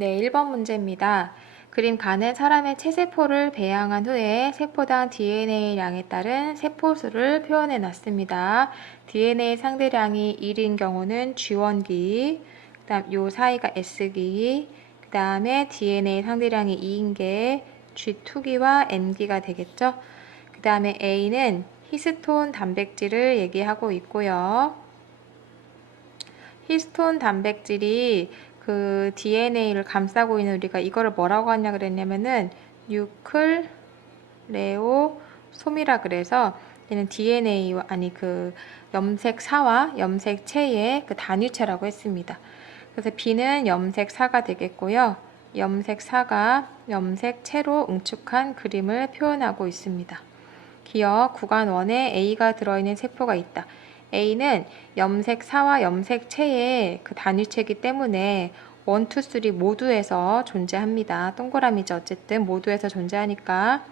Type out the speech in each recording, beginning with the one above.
네, 1번 문제입니다. 그림 간에 사람의 체세포를 배양한 후에 세포당 DNA량에 따른 세포수를 표현해 놨습니다. DNA 상대량이 1인 경우는 G1기, 그 다음 요 사이가 S기, 그 다음에 DNA 상대량이 2인 게 G2기와 N기가 되겠죠. 그 다음에 A는 히스톤 단백질을 얘기하고 있고요. 히스톤 단백질이 그 DNA를 감싸고 있는 우리가 이거를 뭐라고 하냐 그랬냐면은 뉴클레오솜이라 그래서 얘는 DNA와 아니 그 염색사와 염색체의 그 단위체라고 했습니다. 그래서 B는 염색사가 되겠고요. 염색사가 염색체로 응축한 그림을 표현하고 있습니다. 기억 구간 1에 A가 들어있는 세포가 있다. A는 염색사와 염색체의 그 단위체이기 때문에 1, 2, 3 모두에서 존재합니다. 동그라미죠. 어쨌든 모두에서 존재하니까.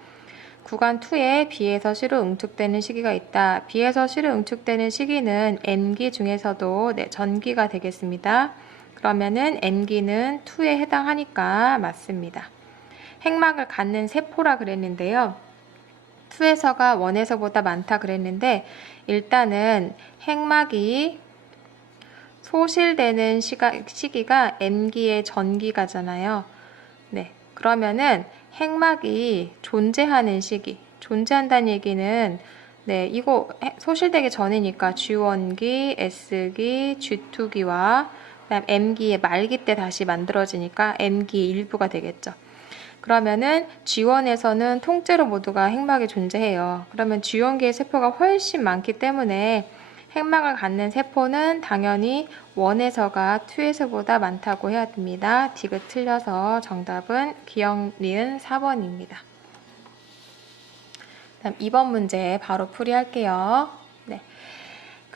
구간 2에 B에서 C로 응축되는 시기가 있다. B에서 C로 응축되는 시기는 N기 중에서도 전기가 되겠습니다. 그러면은 N기는 2에 해당하니까 맞습니다. 핵막을 갖는 세포라 그랬는데요. 2에서가 1에서보다 많다 그랬는데 일단은 핵막이 소실되는 시기가 N기의 전기가잖아요. 네, 그러면은 핵막이 존재하는 시기, 존재한다는 얘기는 네, 이거 소실되기 전이니까 G1기, S기, G2기와 그다음 M기의 말기 때 다시 만들어지니까 M기 일부가 되겠죠. 그러면은 G1에서는 통째로 모두가 핵막이 존재해요. 그러면 G1기의 세포가 훨씬 많기 때문에 핵막을 갖는 세포는 당연히 1에서가 2에서보다 많다고 해야 됩니다. 디귿 틀려서 정답은 기억 니은 4번입니다. 다음 2번 문제 바로 풀이할게요. 네.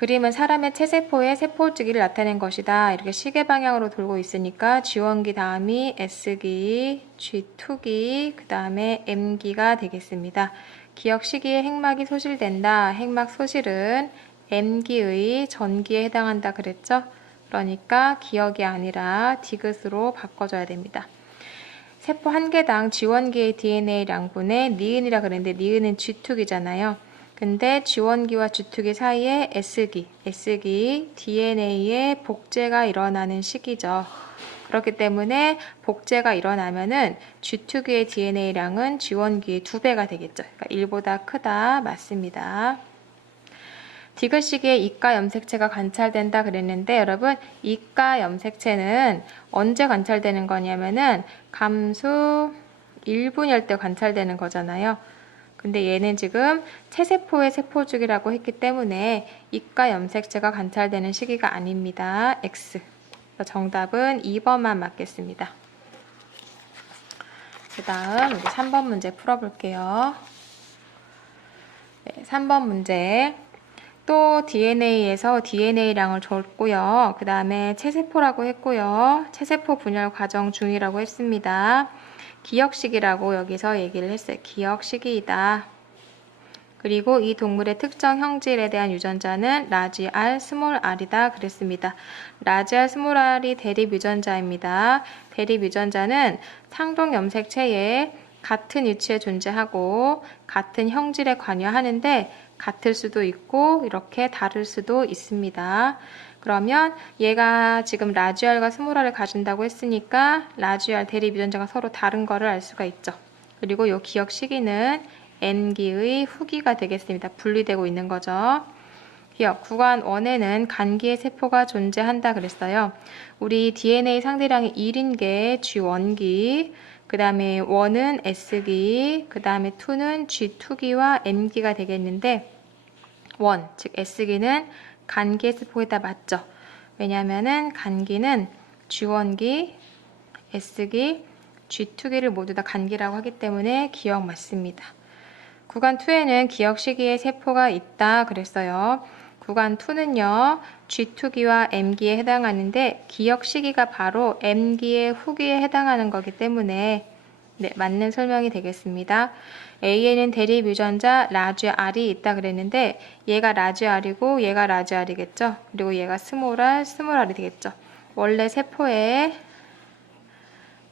그림은 사람의 체세포의 세포 주기를 나타낸 것이다. 이렇게 시계 방향으로 돌고 있으니까 G1기 다음이 S기, G2기, 그 다음에 M기가 되겠습니다. 기억 시기에 핵막이 소실된다. 핵막 소실은 M기의 전기에 해당한다 그랬죠? 그러니까 기억이 아니라 디귿으로 바꿔줘야 됩니다. 세포 한 개당 G1기의 DNA 양분의 니은이라 그랬는데 니은은 G2기잖아요. 근데 G1기와 G2기 사이에 S기 DNA의 복제가 일어나는 시기죠. 그렇기 때문에 복제가 일어나면은 G2기의 DNA량은 G1기의 2배가 되겠죠. 그러니까 1보다 크다. 맞습니다. 디귿 시기에 이가 염색체가 관찰된다 그랬는데 여러분 이가 염색체는 언제 관찰되는 거냐면은 감수 1분일 때 관찰되는 거잖아요. 근데 얘는 지금 체세포의 세포주기라고 했기 때문에 이가 염색체가 관찰되는 시기가 아닙니다. X. 정답은 2번만 맞겠습니다. 그 다음 3번 문제 풀어볼게요. 네, 3번 문제. 또 DNA에서 DNA량을 줬고요. 그 다음에 체세포라고 했고요. 체세포 분열 과정 중이라고 했습니다. 기억시기라고 여기서 얘기를 했어요. 기억시기이다. 그리고 이 동물의 특정 형질에 대한 유전자는 라지 R, 스몰 r이다 그랬습니다. 라지 R, 스몰 r이 대립 유전자입니다. 대립 유전자는 상동 염색체에 같은 위치에 존재하고 같은 형질에 관여하는데 같을 수도 있고 이렇게 다를 수도 있습니다. 그러면 얘가 지금 라지 R과 스몰 r을 가진다고 했으니까 라지 R 대립 유전자가 서로 다른 거를 알 수가 있죠. 그리고 이 기억 시기는 N기의 후기가 되겠습니다. 분리되고 있는 거죠. 기억 구간 1에는 간기의 세포가 존재한다 그랬어요. 우리 DNA 상대량이 1인 게 G1기, 그 다음에 1은 S기, 그 다음에 2는 G2기와 M기가 되겠는데 1, 즉 S기는 간기의 세포에다 맞죠. 왜냐하면은 간기는 G1기, S기, G2기를 모두 다 간기라고 하기 때문에 기억 맞습니다. 구간 2에는 기억 시기에 세포가 있다 그랬어요. 구간 2는요. G2기와 M기에 해당하는데 기억 시기가 바로 M기의 후기에 해당하는 거기 때문에 네, 맞는 설명이 되겠습니다. A에는 대립 유전자 라지 R이 있다 그랬는데 얘가 라지 R이고 얘가 라지 R이겠죠. 그리고 얘가 스몰 R, 스몰 R이 되겠죠. 원래 세포에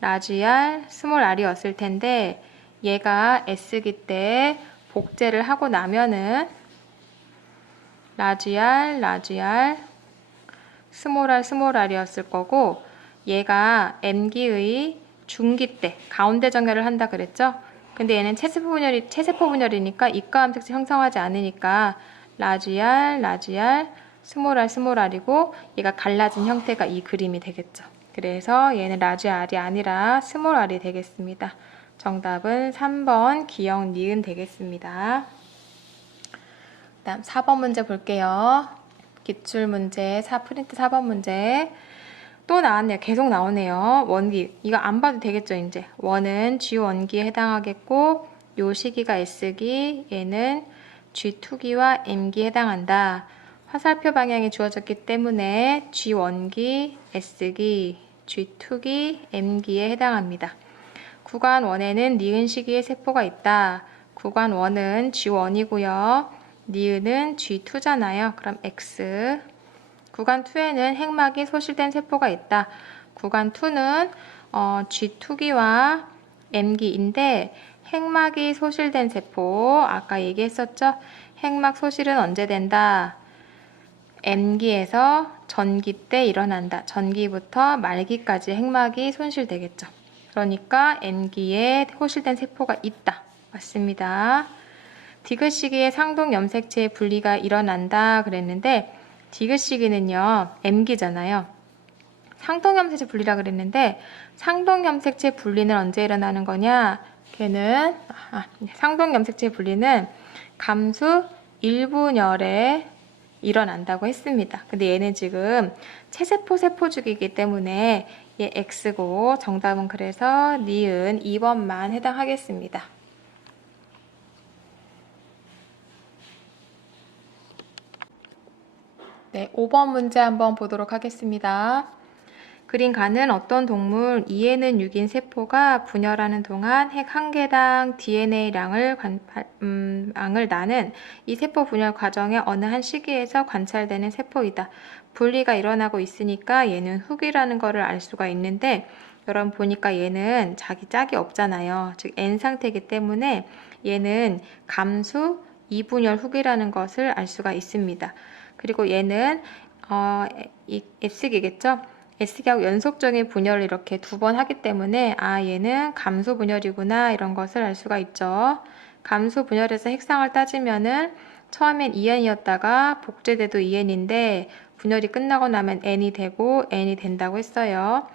라지 R, 스몰 r이었을 텐데 얘가 S기 때 복제를 하고 나면은 라지 R, 스몰 r이었을 거고 얘가 M기의 중기 때 가운데 정렬을 한다 그랬죠? 근데 얘는 체세포 분열이니까 이가 염색체 형성하지 않으니까 라지 R, 스몰 r이고 얘가 갈라진 형태가 이 그림이 되겠죠. 그래서 얘는 라지 R이 아니라 스몰 r이 되겠습니다. 정답은 3번 기역 니은 되겠습니다. 다음 4번 문제 볼게요. 기출문제 프린트 4번 문제 또 나왔네요. 계속 나오네요. 원기 이거 안 봐도 되겠죠. 이제 원은 G1기에 해당하겠고 요 시기가 S기, 얘는 G2기와 M기에 해당한다. 화살표 방향이 주어졌기 때문에 G1기, S기, G2기, M기에 해당합니다. 구간 1에는 니은 시기의 세포가 있다. 구간 1은 G1이고요. 니은은 G2잖아요. 그럼 X. 구간 2에는 핵막이 소실된 세포가 있다. 구간 2는 G2기와 M기인데 핵막이 소실된 세포 아까 얘기했었죠? 핵막 소실은 언제 된다? M기에서 전기 때 일어난다. 전기부터 말기까지 핵막이 손실되겠죠. 그러니까 M기에 소실된 세포가 있다. 맞습니다. 디귿 시기에 상동 염색체의 분리가 일어난다 그랬는데 디귿 시기는요 M기잖아요. 상동 염색체 분리라 그랬는데 상동 염색체 분리는 언제 일어나는 거냐? 걔는 상동 염색체 분리는 감수 1분열에 일어난다고 했습니다. 근데 얘는 지금 체세포 세포죽이기 때문에 얘 X고 정답은 그래서 니은 2번만 해당하겠습니다. 네, 5번 문제 한번 보도록 하겠습니다. 그린 가는 어떤 동물 2에는 6인 세포가 분열하는 동안 핵 한 개당 DNA량을 나는 이 세포 분열 과정의 어느 한 시기에서 관찰되는 세포이다. 분리가 일어나고 있으니까 얘는 훅이라는 거를 알 수가 있는데 여러분 보니까 얘는 자기 짝이 없잖아요. 즉 N 상태이기 때문에 얘는 감수 2분열 훅이라는 것을 알 수가 있습니다. 그리고 얘는 S기겠죠? S기하고 연속적인 분열을 이렇게 2번 하기 때문에 얘는 감소 분열이구나 이런 것을 알 수가 있죠. 감소 분열에서 핵상을 따지면은 처음엔 2N이었다가 복제돼도 2N인데 분열이 끝나고 나면 N이 되고 N이 된다고 했어요.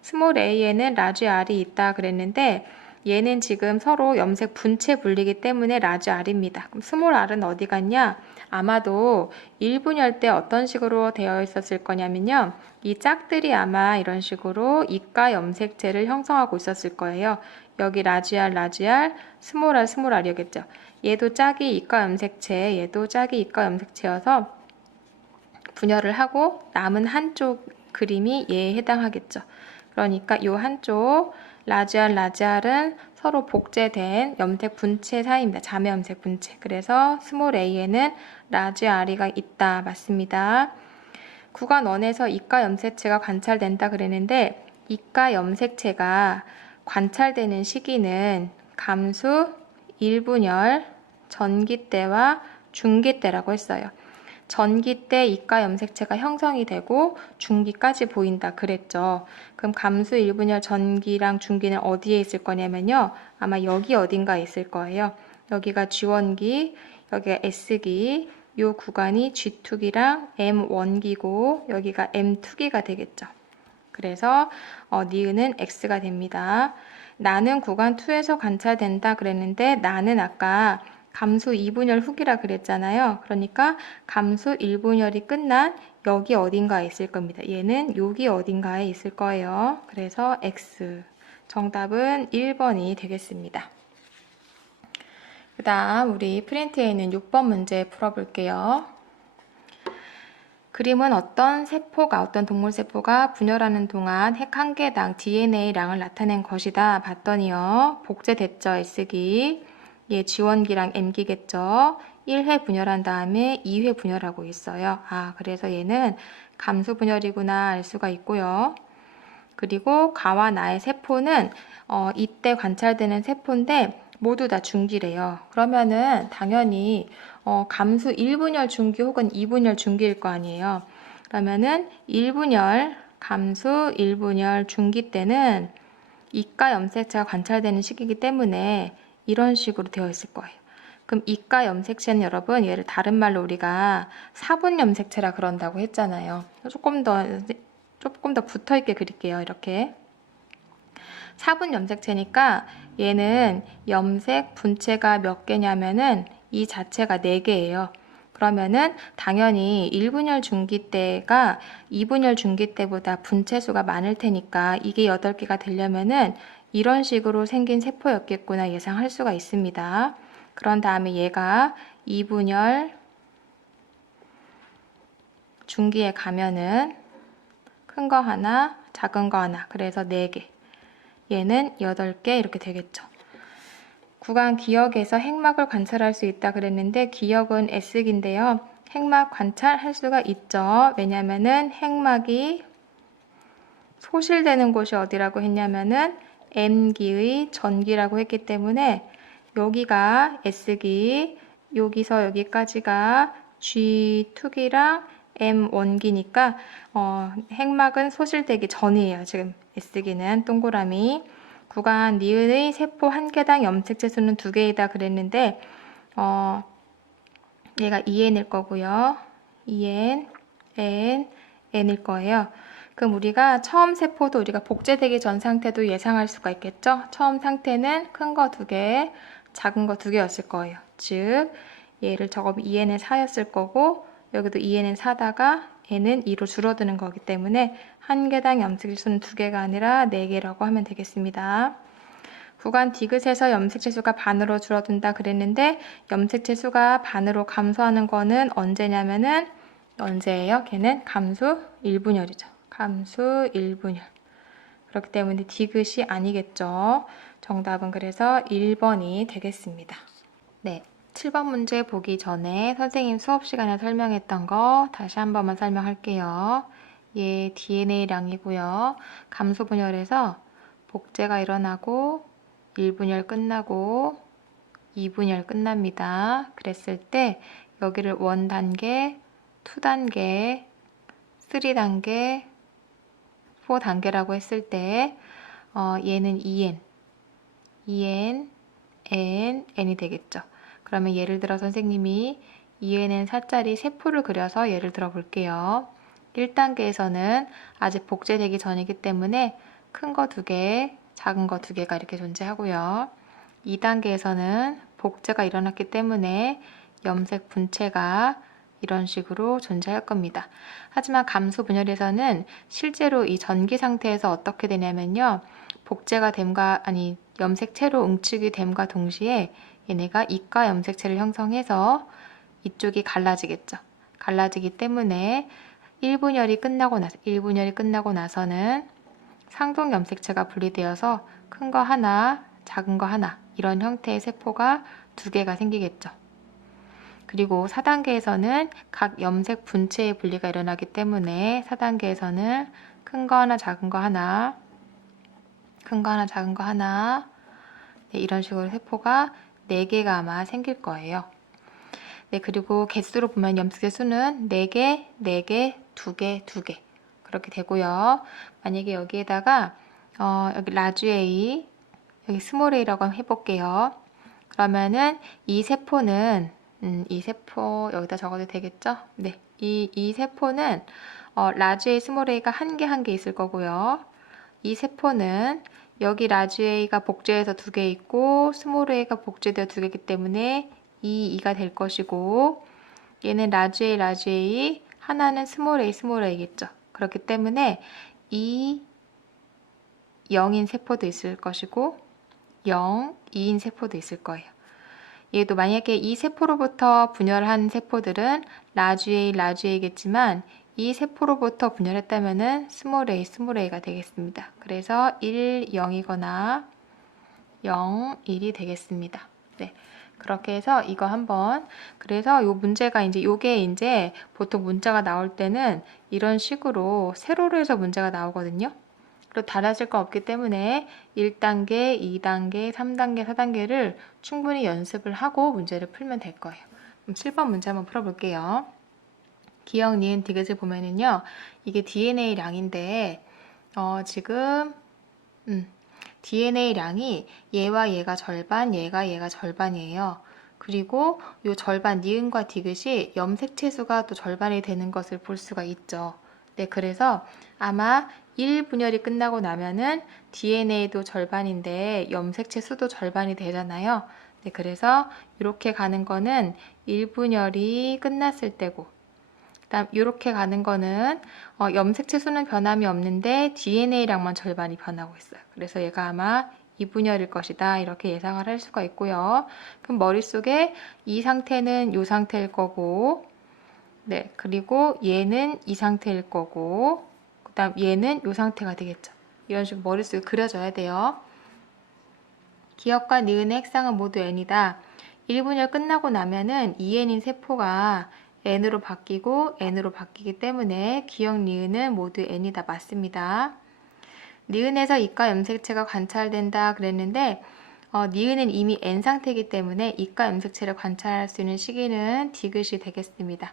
스몰 a에는 라지 R이 있다 그랬는데 얘는 지금 서로 염색 분체 분리기 때문에 라지 R입니다. 그럼 스몰 r은 어디 갔냐? 아마도 1분열 때 어떤 식으로 되어 있었을 거냐면요. 이 짝들이 아마 이런 식으로 이가 염색체를 형성하고 있었을 거예요. 여기 라지 R, 스몰 R이겠죠. 얘도 짝이 이가 염색체, 얘도 짝이 이가 염색체여서 분열을 하고 남은 한쪽 그림이 얘에 해당하겠죠. 그러니까 이 한쪽 라지 R은 서로 복제된 염색 분체 사이입니다. 자매 염색 분체. 그래서 스몰 a에는 라지 R이가 있다. 맞습니다. 구간 1에서 이가 염색체가 관찰된다 그랬는데 이가 염색체가 관찰되는 시기는 감수 1분열 전기 때와 중기 때라고 했어요. 전기 때 이가 염색체가 형성이 되고 중기까지 보인다 그랬죠. 그럼 감수 1분열 전기랑 중기는 어디에 있을 거냐면요. 아마 여기 어딘가에 있을 거예요. 여기가 G1기, 여기가 S기, 이 구간이 G2기랑 M1기고 여기가 M2기가 되겠죠. 그래서 니은은 X가 됩니다. 나는 구간 2에서 관찰된다 그랬는데 나는 아까 감수 2분열 훅이라 그랬잖아요. 그러니까 감수 1분열이 끝난 여기 어딘가에 있을 겁니다. 얘는 여기 어딘가에 있을 거예요. 그래서 X. 정답은 1번이 되겠습니다. 그 다음 우리 프린트에 있는 6번 문제 풀어볼게요. 그림은 어떤 동물 세포가 분열하는 동안 핵 한 개당 DNA량을 나타낸 것이다. 봤더니요. 복제됐죠. S기. 얘 G1기랑 M기겠죠. 1회 분열한 다음에 2회 분열하고 있어요. 그래서 얘는 감수 분열이구나 알 수가 있고요. 그리고 가와 나의 세포는 이때 관찰되는 세포인데 모두 다 중기래요. 그러면은 당연히 감수 1분열 중기 혹은 2분열 중기일 거 아니에요. 그러면은 1분열, 감수 1분열 중기 때는 이가 염색체가 관찰되는 시기이기 때문에 이런 식으로 되어 있을 거예요. 그럼 이가 염색체는 여러분 얘를 다른 말로 우리가 사분 염색체라 그런다고 했잖아요. 조금 더 붙어 있게 그릴게요. 이렇게. 사분 염색체니까 얘는 염색 분체가 몇 개냐면은 이 자체가 4개예요. 그러면은 당연히 1분열 중기 때가 2분열 중기 때보다 분체 수가 많을 테니까 이게 8개가 되려면은 이런 식으로 생긴 세포였겠구나 예상할 수가 있습니다. 그런 다음에 얘가 2분열 중기에 가면은 큰 거 하나, 작은 거 하나, 그래서 4개. 얘는 8개 이렇게 되겠죠. 구간 기역에서 핵막을 관찰할 수 있다 그랬는데 기역은 S기인데요. 핵막 관찰할 수가 있죠. 왜냐면은 핵막이 소실되는 곳이 어디라고 했냐면은 M기의 전기라고 했기 때문에 여기가 S기, 여기서 여기까지가 G2기랑 M1기니까 핵막은 소실되기 전이에요. 지금 S기는 동그라미. 구간 니은의 세포 한 개당 염색체 수는 2개이다 그랬는데 얘가 EN일 거고요. EN, N, N일 거예요. 그럼 우리가 처음 세포도 우리가 복제되기 전 상태도 예상할 수가 있겠죠? 처음 상태는 큰 거 2개, 작은 거 2개였을 거예요. 즉 얘를 적으면 EN은 4였을 거고 여기도 EN은 4다가 N은 2로 줄어드는 거기 때문에 한 개당 염색체 수는 2개가 아니라 4개라고 하면 되겠습니다. 구간 디귿에서 염색체 수가 반으로 줄어든다 그랬는데 염색체 수가 반으로 감소하는 거는 언제냐면은 언제예요? 걔는 감수 1분열이죠. 감수 1분열. 그렇기 때문에 디귿이 아니겠죠. 정답은 그래서 1번이 되겠습니다. 네. 7번 문제 보기 전에 선생님 수업 시간에 설명했던 거 다시 한 번만 설명할게요. 얘 DNA량이고요. 감소 분열에서 복제가 일어나고 1분열 끝나고 2분열 끝납니다. 그랬을 때 여기를 1단계, 2단계, 3단계, 4단계라고 했을 때 얘는 EN, N, N이 되겠죠. 그러면 예를 들어 선생님이 ENN 4짜리 세포를 그려서 예를 들어 볼게요. 1단계에서는 아직 복제되기 전이기 때문에 큰 거 2개, 작은 거 2개가 이렇게 존재하고요. 2단계에서는 복제가 일어났기 때문에 염색 분체가 이런 식으로 존재할 겁니다. 하지만 감수 분열에서는 실제로 이 전기 상태에서 어떻게 되냐면요. 복제가 됨과 염색체로 응축이 됨과 동시에 얘네가 이가 염색체를 형성해서 이쪽이 갈라지겠죠. 갈라지기 때문에 1분열이 끝나고 나서는 상동 염색체가 분리되어서 큰 거 하나, 작은 거 하나 이런 형태의 세포가 2개가 생기겠죠. 그리고 4단계에서는 각 염색 분체의 분리가 일어나기 때문에 4단계에서는 큰 거 하나, 작은 거 하나, 큰 거 하나, 작은 거 하나 네, 이런 식으로 세포가 4개가 아마 생길 거예요. 네, 그리고 개수로 보면 염색체 수는 4개, 4개, 2개, 2개 그렇게 되고요. 만약에 여기에다가 여기 라지 A, 여기 스몰 a라고 한번 해볼게요. 그러면은 이 세포는 이 세포 여기다 적어도 되겠죠? 네, 이 세포는 라지 A, 스몰 a가 한 개 있을 거고요. 이 세포는 여기 라지 A가 복제해서 2개 있고 스몰 a가 복제되어 2개이기 때문에 2가 될 것이고 얘는 라지 A 하나는 스몰 A겠죠. 그렇기 때문에 0인 세포도 있을 것이고 0, 2인 세포도 있을 거예요. 얘도 만약에 이 세포로부터 분열한 세포들은 라지 A겠지만 이 세포로부터 분열했다면은 스몰 A가 되겠습니다. 그래서 1, 0이거나 0, 1이 되겠습니다. 네. 그렇게 해서 이거 한번 그래서 요 문제가 요게 보통 문자가 나올 때는 이런 식으로 세로로 해서 문제가 나오거든요. 달라질 거 없기 때문에 1단계, 2단계, 3단계, 4단계를 충분히 연습을 하고 문제를 풀면 될 거예요. 그럼 7번 문제 한번 풀어볼게요. 기억, 니은, 디귿을 보면은요, 이게 DNA량인데, 지금, DNA량이 얘와 얘가 절반, 얘가 절반이에요. 그리고 이 절반 니은과 디귿이 염색체수가 또 절반이 되는 것을 볼 수가 있죠. 네, 그래서 아마 1분열이 끝나고 나면은 DNA도 절반인데 염색체 수도 절반이 되잖아요. 네, 그래서 이렇게 가는 거는 1분열이 끝났을 때고, 그다음 이렇게 가는 거는 염색체 수는 변함이 없는데 DNA량만 절반이 변하고 있어요. 그래서 얘가 아마 2분열일 것이다. 이렇게 예상을 할 수가 있고요. 그럼 머릿속에 이 상태는 이 상태일 거고, 네, 그리고 얘는 이 상태일 거고, 그 다음 얘는 이 상태가 되겠죠. 이런 식으로 머릿속에 그려져야 돼요. 기억과 니은의 핵상은 모두 n이다. 1분열 끝나고 나면은 2n인 세포가 n으로 바뀌고 n으로 바뀌기 때문에 기억, 니은은 모두 n이다. 맞습니다. 니은에서 이가 염색체가 관찰된다 그랬는데 니은은 이미 n 상태이기 때문에 이가 염색체를 관찰할 수 있는 시기는 디귿이 되겠습니다.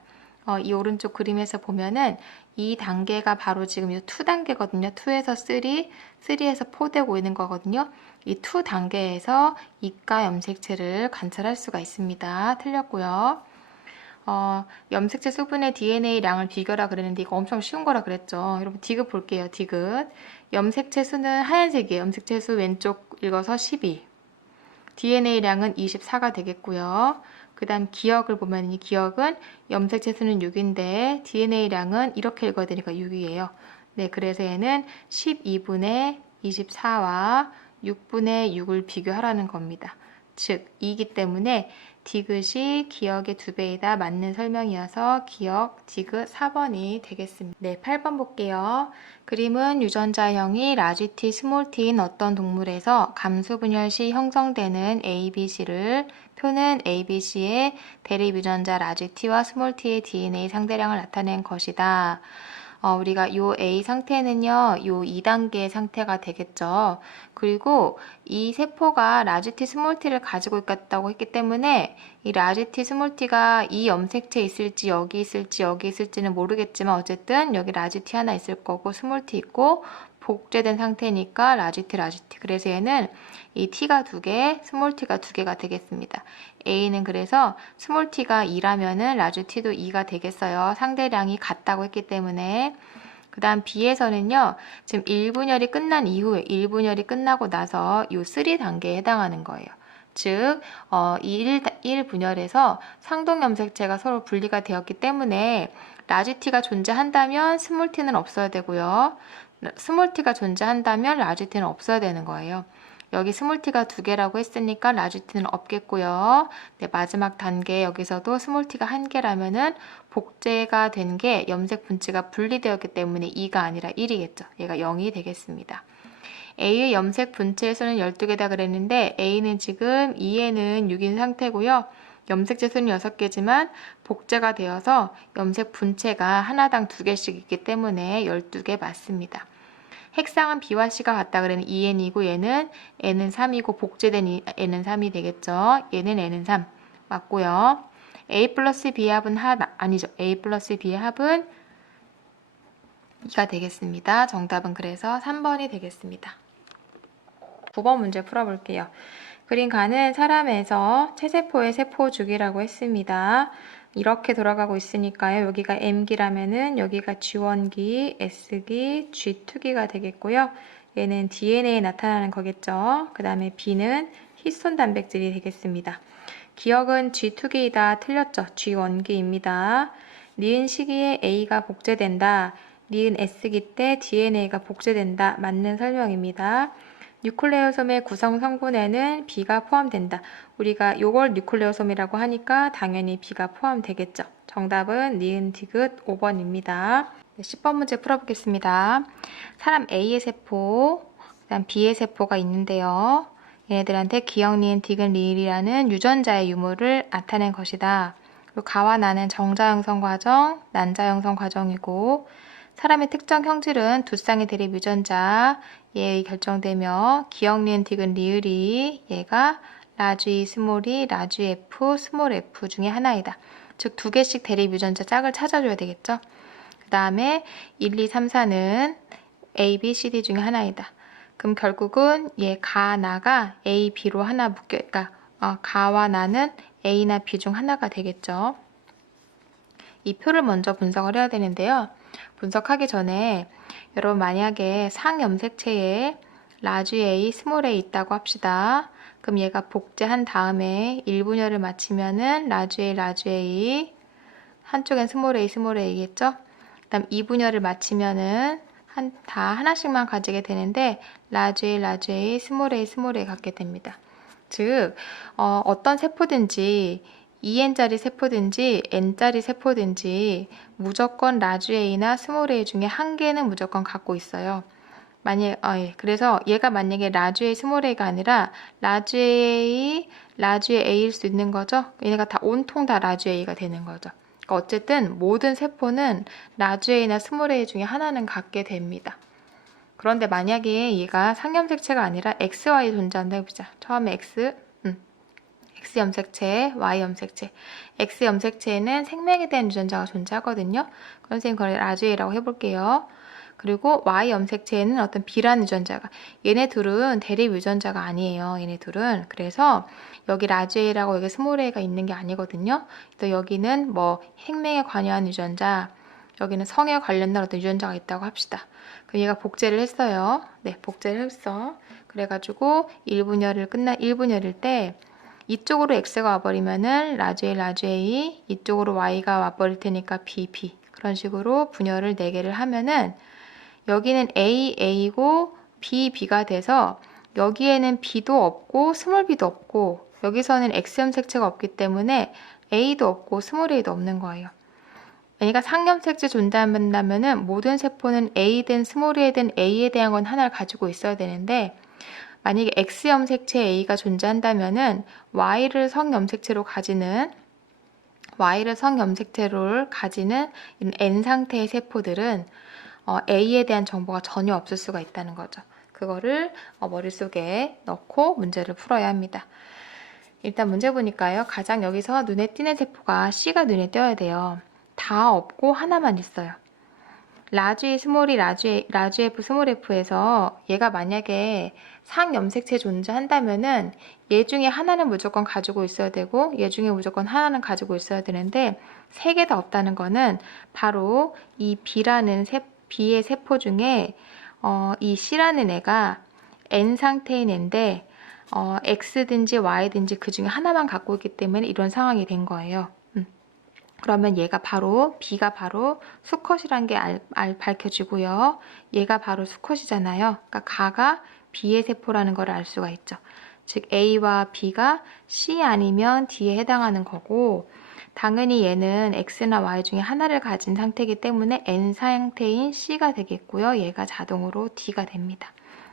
이 오른쪽 그림에서 보면은 이 단계가 바로 지금 이 2단계거든요. 2에서 3, 3에서 4 되고 있는 거거든요. 이 2 단계에서 이가 염색체를 관찰할 수가 있습니다. 틀렸고요. 염색체 수분의 DNA량을 비교라 그랬는데 이거 엄청 쉬운 거라 그랬죠. 여러분 디귿 볼게요. 디귿. 염색체 수는 하얀색이에요. 염색체 수 왼쪽 읽어서 12. DNA량은 24가 되겠고요. 그 다음 기억을 보면 이 기억은 염색체 수는 6인데 DNA량은 이렇게 읽어야 되니까 6이에요. 네, 그래서 얘는 12분의 24와 6분의 6을 비교하라는 겁니다. 즉, 2이기 때문에 디귿이 기억의 2배이다. 맞는 설명이어서 기억, 디귿 4번이 되겠습니다. 네, 8번 볼게요. 그림은 유전자형이 라지 T, 스몰 t인 어떤 동물에서 감수 분열 시 형성되는 ABC를 표는 ABC의 대립 유전자 라지 T와 스몰 t의 DNA 상대량을 나타낸 것이다. 우리가 요 A 상태는요, 요 2단계 상태가 되겠죠. 그리고 이 세포가 라지 T, 스몰 t를 가지고 있다고 했기 때문에 이 라지 T, 스몰 t가 이 염색체에 있을지 여기 있을지는 모르겠지만 어쨌든 여기 라지 T 하나 있을 거고 스몰 t 있고 복제된 상태니까 라지 T. 그래서 얘는 이 T가 2개, 스몰 t가 2개가 되겠습니다. A는 그래서 스몰 t가 2라면은 라지 T도 2가 되겠어요. 상대량이 같다고 했기 때문에. 그 다음 B에서는요, 지금 1분열이 끝난 이후에 1분열이 끝나고 나서 이 3단계에 해당하는 거예요. 즉, 이 1분열에서 상동염색체가 서로 분리가 되었기 때문에 라지 T가 존재한다면 스몰 t는 없어야 되고요. 스몰 t가 존재한다면 라지 t는 없어야 되는 거예요. 여기 스몰 t가 2개라고 했으니까 라지 t는 없겠고요. 네, 마지막 단계 여기서도 스몰 t가 1개라면은 복제가 된 게 염색 분치가 분리되었기 때문에 2가 아니라 1이겠죠. 얘가 0이 되겠습니다. A의 염색 분체의 수는 12개다 그랬는데 A는 지금 2에는 6인 상태고요. 염색체 수는 6개지만 복제가 되어서 염색 분체가 하나당 2개씩 있기 때문에 12개 맞습니다. 핵상은 B와 C가 같다 그랬는 2n이고 얘는 n은 3이고 복제된 n은 3이 되겠죠. 얘는 n은 3 맞고요. A 플러스 B의 합은 아니죠. A 플러스 B의 합은 2가 되겠습니다. 정답은 그래서 3번이 되겠습니다. 9번 문제 풀어볼게요. 그림 가는 사람에서 체세포의 세포 주기라고 했습니다. 이렇게 돌아가고 있으니까요. 여기가 M기라면은 여기가 G1기, S기, G2기가 되겠고요. 얘는 DNA에 나타나는 거겠죠. 그 다음에 B는 히스톤 단백질이 되겠습니다. 기억은 G2기이다. 틀렸죠. G1기입니다. 니은 시기에 A가 복제된다. 니은 S기 때 DNA가 복제된다. 맞는 설명입니다. 뉴클레오솜의 구성 성분에는 B가 포함된다. 우리가 요걸 뉴클레오솜이라고 하니까 당연히 B가 포함되겠죠. 정답은 니은 디귿 5번입니다. 네, 10번 문제 풀어보겠습니다. 사람 A의 세포, 그다음 B의 세포가 있는데요. 얘네들한테 기억, 니은, 디귿, 리을이라는 유전자의 유무를 나타낸 것이다. 그리고 가와 나는 정자 형성 과정, 난자 형성 과정이고 사람의 특정 형질은 두 쌍의 대립 유전자 얘 결정되며 기역, 니은, 디귿, 리을이 얘가 라지, 스몰이, 라지 F, 스몰 F 중에 하나이다. 즉 두 개씩 대립 유전자 짝을 찾아줘야 되겠죠. 그 다음에 1, 2, 3, 4는 A, B, C, D 중에 하나이다. 그럼 결국은 얘 가, 나가 A, B로 하나 묶여, 그러니까 가와 나는 A나 B 중 하나가 되겠죠. 이 표를 먼저 분석을 해야 되는데요. 분석하기 전에 여러분 만약에 상염색체에 라지 A, 스몰 A 있다고 합시다. 그럼 얘가 복제한 다음에 1분열을 마치면은 라지 A, 라지 A 한쪽엔 스몰 A, 스몰 A겠죠? 그 다음 2분열을 마치면은 다 하나씩만 가지게 되는데 라지 A, 라지 A, 스몰 A, 스몰 A 갖게 됩니다. 즉 어떤 세포든지 2n짜리 세포든지 n짜리 세포든지 무조건 라지 A나 스몰 A 중에 한 개는 무조건 갖고 있어요. 그래서 얘가 만약에 라지 A, 스몰 A가 아니라 라지 A, 라지 A일 수 있는 거죠. 얘네가 다 온통 다 라지 A가 되는 거죠. 그러니까 어쨌든 모든 세포는 라지 A나 스몰 A 중에 하나는 갖게 됩니다. 그런데 만약에 얘가 상염색체가 아니라 XY 존재한다 해보자. 처음에 X 염색체, Y 염색체. X 염색체에는 생명에 대한 유전자가 존재하거든요. 그럼 선생님 그걸 라지 A라고 해볼게요. 그리고 Y 염색체에는 어떤 B라는 유전자가, 얘네 둘은 대립 유전자가 아니에요. 얘네 둘은. 그래서 여기 라지 A라고 여기 스몰 A가 있는 게 아니거든요. 또 여기는 뭐 생명에 관여한 유전자, 여기는 성에 관련된 어떤 유전자가 있다고 합시다. 그럼 얘가 복제를 했어요. 네, 복제를 했어. 그래가지고 1분열일 때 이쪽으로 X가 와버리면은 라지 A, 라지 A, 이쪽으로 Y가 와버릴 테니까 B, B. 그런 식으로 분열을 4개를 하면은 여기는 A, A고 B, B가 돼서 여기에는 B도 없고 스몰 B도 없고 여기서는 X 염색체가 없기 때문에 A도 없고 스몰 A도 없는 거예요. 그러니까 상염색체 존재한다면은 모든 세포는 A든 스몰 A든 A에 대한 건 하나를 가지고 있어야 되는데 만약에 X염색체 A가 존재한다면은 Y를 성염색체를 가지는 이런 N 상태의 세포들은 A에 대한 정보가 전혀 없을 수가 있다는 거죠. 그거를 머릿속에 넣고 문제를 풀어야 합니다. 일단 문제 보니까요. 가장 여기서 눈에 띄는 세포가 C가 눈에 띄어야 돼요. 다 없고 하나만 있어요. 라지 스몰이 라지 F 스몰 F에서 얘가 만약에 상염색체 존재한다면은 얘 중에 하나는 무조건 가지고 있어야 되고 얘 중에 무조건 하나는 가지고 있어야 되는데 3개 다 없다는 거는 바로 이 B의 세포 중에 이 C라는 애가 N 상태인 애인데 X든지 Y든지 그 중에 하나만 갖고 있기 때문에 이런 상황이 된 거예요. 그러면 B가 바로 수컷이란 게 밝혀지고요. 얘가 바로 수컷이잖아요. 그러니까 가가 B의 세포라는 걸 알 수가 있죠. 즉 A와 B가 C 아니면 D에 해당하는 거고 당연히 얘는 X나 Y 중에 하나를 가진 상태이기 때문에 N 상태인 C가 되겠고요. 얘가 자동으로 D가 됩니다.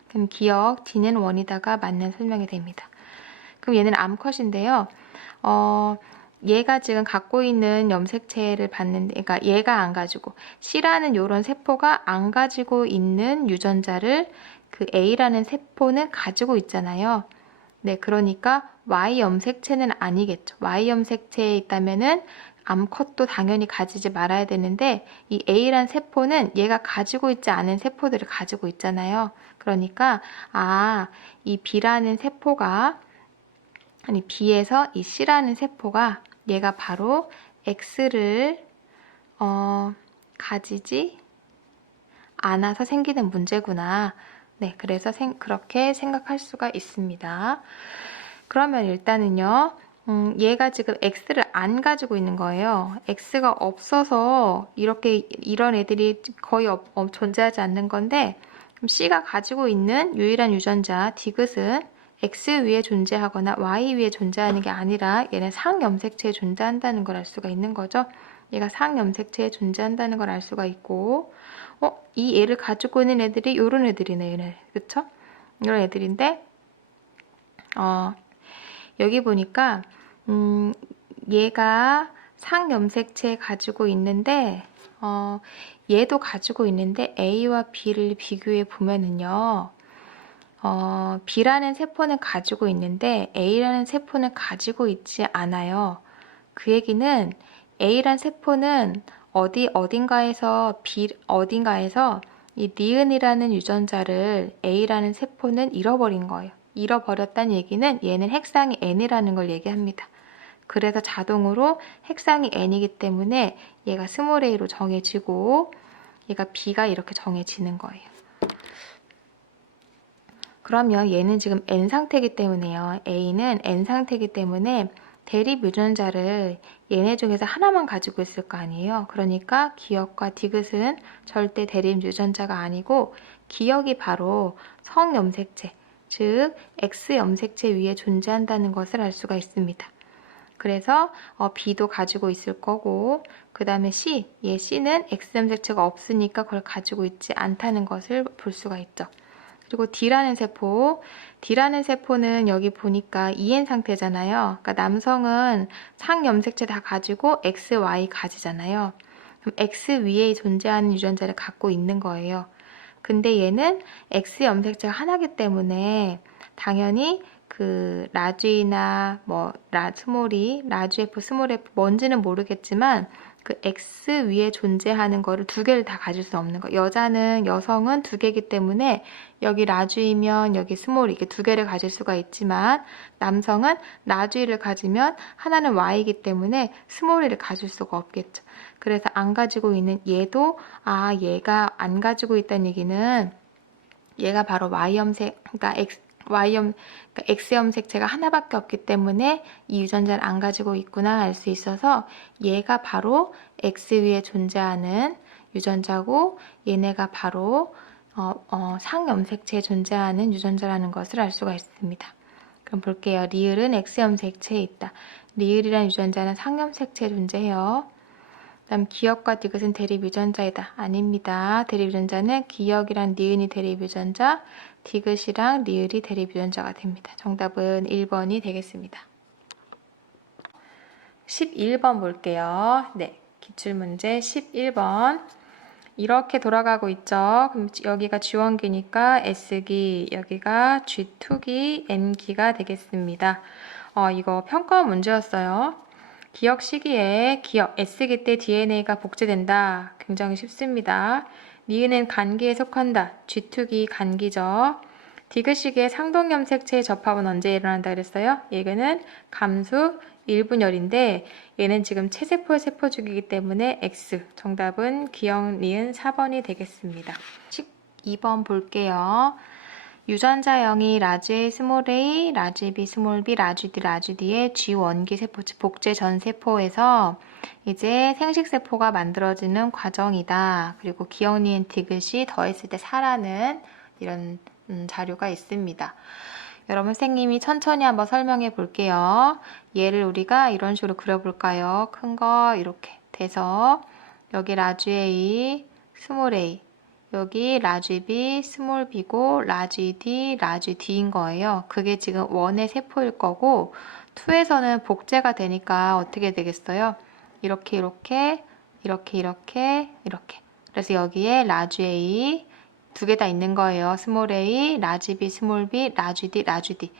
그럼 기억 D는 1이다가 맞는 설명이 됩니다. 그럼 얘는 암컷인데요. 얘가 지금 갖고 있는 염색체를 봤는데, 그러니까 얘가 안 가지고 C라는 이런 세포가 안 가지고 있는 유전자를 그 A라는 세포는 가지고 있잖아요. 네, 그러니까 Y 염색체는 아니겠죠. Y 염색체에 있다면은 암컷도 당연히 가지지 말아야 되는데 이 A라는 세포는 얘가 가지고 있지 않은 세포들을 가지고 있잖아요. 그러니까 이 B라는 세포가 B에서 이 C라는 세포가 얘가 바로 X를 가지지 않아서 생기는 문제구나. 네, 그래서 그렇게 생각할 수가 있습니다. 그러면 일단은요, 얘가 지금 X를 안 가지고 있는 거예요. X가 없어서 이런 애들이 거의 존재하지 않는 건데, 그럼 C가 가지고 있는 유일한 유전자 디귿은 X 위에 존재하거나 Y 위에 존재하는 게 아니라 얘는 상염색체에 존재한다는 걸 알 수가 있는 거죠. 얘가 상염색체에 존재한다는 걸 알 수가 있고 이 애를 가지고 있는 애들이 이런 애들이네. 얘네. 그쵸? 이런 애들인데 여기 보니까 얘가 상염색체 가지고 있는데 얘도 가지고 있는데 A와 B를 비교해 보면은요. B라는 세포는 가지고 있는데 A라는 세포는 가지고 있지 않아요. 그 얘기는 A란 세포는 어딘가에서 이 니은이라는 유전자를 A라는 세포는 잃어버린 거예요. 잃어버렸다는 얘기는 얘는 핵상이 N이라는 걸 얘기합니다. 그래서 자동으로 핵상이 N이기 때문에 얘가 스몰 a로 정해지고 얘가 B가 이렇게 정해지는 거예요. 그러면 얘는 지금 N 상태이기 때문에요. A는 N 상태이기 때문에 대립 유전자를 얘네 중에서 하나만 가지고 있을 거 아니에요. 그러니까 기역과 디귿은 절대 대립 유전자가 아니고 기역이 바로 성염색체, 즉 X염색체 위에 존재한다는 것을 알 수가 있습니다. 그래서 B도 가지고 있을 거고 그 다음에 C, C는 X염색체가 없으니까 그걸 가지고 있지 않다는 것을 볼 수가 있죠. 그리고 D라는 세포는 여기 보니까 EN 상태잖아요. 그러니까 남성은 상염색체 다 가지고 XY 가지잖아요. 그럼 X 위에 존재하는 유전자를 갖고 있는 거예요. 근데 얘는 X염색체가 하나이기 때문에 당연히 그 라쥐나 스몰이, 라쥐 F, 스몰 F 뭔지는 모르겠지만 그 X 위에 존재하는 거를 두 개를 다 가질 수 없는 거. 여성은 두 개이기 때문에 여기 라쥐이면 여기 스몰 이게 두 개를 가질 수가 있지만 남성은 라쥐를 가지면 하나는 Y이기 때문에 스몰을 가질 수가 없겠죠. 그래서 안 가지고 있는 얘도 얘가 안 가지고 있다는 얘기는 얘가 바로 그러니까 X염색체가 하나밖에 없기 때문에 이 유전자를 안 가지고 있구나 알 수 있어서 얘가 바로 X 위에 존재하는 유전자고 얘네가 바로 상염색체에 존재하는 유전자라는 것을 알 수가 있습니다. 그럼 볼게요. 리을은 X염색체에 있다. 리을이라는 유전자는 상염색체에 존재해요. 다음 기역과 디귿은 대립 유전자이다. 아닙니다. 대립 유전자는 기역이랑 니은이 대립 유전자, 디귿이랑 리을이 대립 유전자가 됩니다. 정답은 1번이 되겠습니다. 11번 볼게요. 네, 기출문제 11번. 이렇게 돌아가고 있죠. 그럼 여기가 G1기니까 S기, 여기가 G2기, N기가 되겠습니다. 이거 평가 문제였어요. 기역 시기에 S기 때 DNA가 복제된다. 굉장히 쉽습니다. 니은은 간기에 속한다. G2기 간기죠. 디귿 시기에 상동염색체의 접합은 언제 일어난다 그랬어요? 얘는 감수 1분열인데 얘는 지금 체세포의 세포주기이기 때문에 X. 정답은 기역 니은 4번이 되겠습니다. 12번 볼게요. 유전자형이 라지 A, 스몰 a, 라지 B, 스몰 b, 라지 D, 라지 D의 G1기 세포, 즉 복제 전 세포에서 이제 생식세포가 만들어지는 과정이다. 그리고 기역 니은 디귿이 더했을 때 4라는 이런 자료가 있습니다. 여러분 선생님이 천천히 한번 설명해 볼게요. 얘를 우리가 이런 식으로 그려볼까요? 큰 거 이렇게 돼서 여기 라지 A, 스몰 a, 여기 라지 B, 스몰 b고 라지 D, 라지 D인 거예요. 그게 지금 1의 세포일 거고 2에서는 복제가 되니까 어떻게 되겠어요? 이렇게 그래서 여기에 라지 A 두 개 다 있는 거예요. 스몰 a, 라지 b, 스몰 b, 라지 d, 라지 d.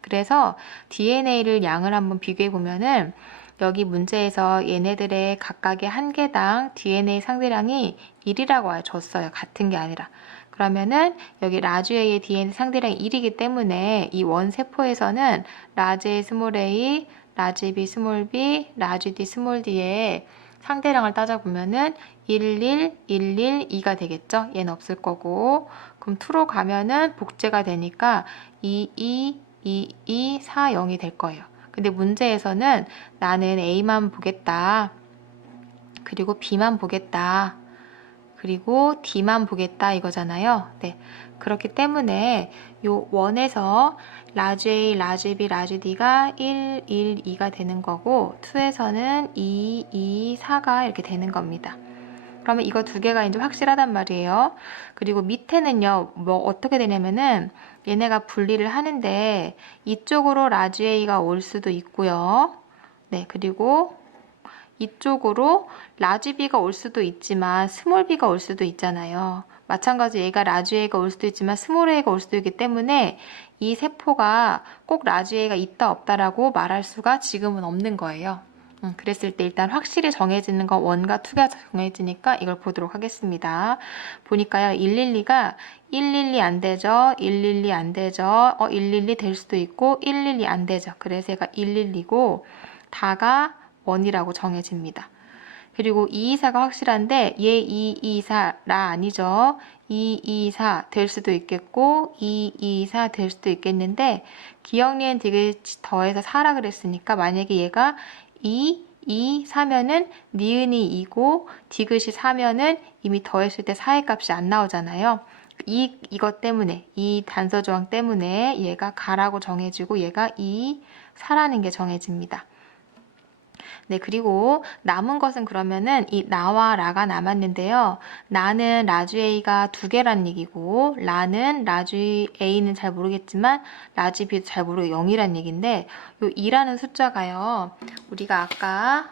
그래서 DNA를 양을 한번 비교해 보면은 여기 문제에서 얘네들의 각각의 한 개당 DNA 상대량이 1이라고 줬어요. 같은 게 아니라. 그러면은 여기 라지 A의 DNA 상대량이 1이기 때문에 이 원 세포에서는 라지 A, 스몰 a, 라지 B, 스몰 b, 라지 D, 스몰 d의 상대량을 따져보면은 11, 11, 2가 되겠죠? 얘는 없을 거고. 그럼 2로 가면은 복제가 되니까 22, 22, 4, 0이 될 거예요. 근데 문제에서는 나는 A만 보겠다. 그리고 B만 보겠다. 그리고 D만 보겠다 이거잖아요. 네. 그렇기 때문에 요 원에서 라지 A, 라지 B, 라지 D가 1, 1, 2가 되는 거고 2에서는 2, 2, 4가 이렇게 되는 겁니다. 그러면 이거 두 개가 이제 확실하단 말이에요. 그리고 밑에는요, 어떻게 되냐면은 얘네가 분리를 하는데 이쪽으로 라지 A가 올 수도 있고요. 네, 그리고 이쪽으로 라지 B가 올 수도 있지만 스몰 b가 올 수도 있잖아요. 마찬가지로 얘가 라지 A가 올 수도 있지만 스몰 a가 올 수도 있기 때문에 이 세포가 꼭 라지 A가 있다 없다라고 말할 수가 지금은 없는 거예요. 그랬을 때 일단 확실히 정해지는 건 1과 2가 정해지니까 이걸 보도록 하겠습니다. 보니까요. 112가 112 안 되죠. 112 안 되죠. 112 될 수도 있고 112 안 되죠. 그래서 얘가 112고 다가 1이라고 정해집니다. 그리고 224가 확실한데 얘 224라 아니죠. 224 될 수도 있겠고 224 될 수도 있겠는데 기억니은 디귿 더해서 4라 그랬으니까 만약에 얘가 2 4면은 니은이 2고 디귿이 4면은 이미 더했을 때 4의 값이 안 나오잖아요. 이것 때문에 이 단서 조항 때문에 얘가 가라고 정해지고 얘가 4라는 게 정해집니다. 네, 그리고 남은 것은 그러면은 이 나와 라가 남았는데요. 나는 라지 A가 2개란 얘기고 라는 라지 A는 잘 모르겠지만 라지 B도 잘 모르고 0이란 얘기인데 요 2라는 숫자가요. 우리가 아까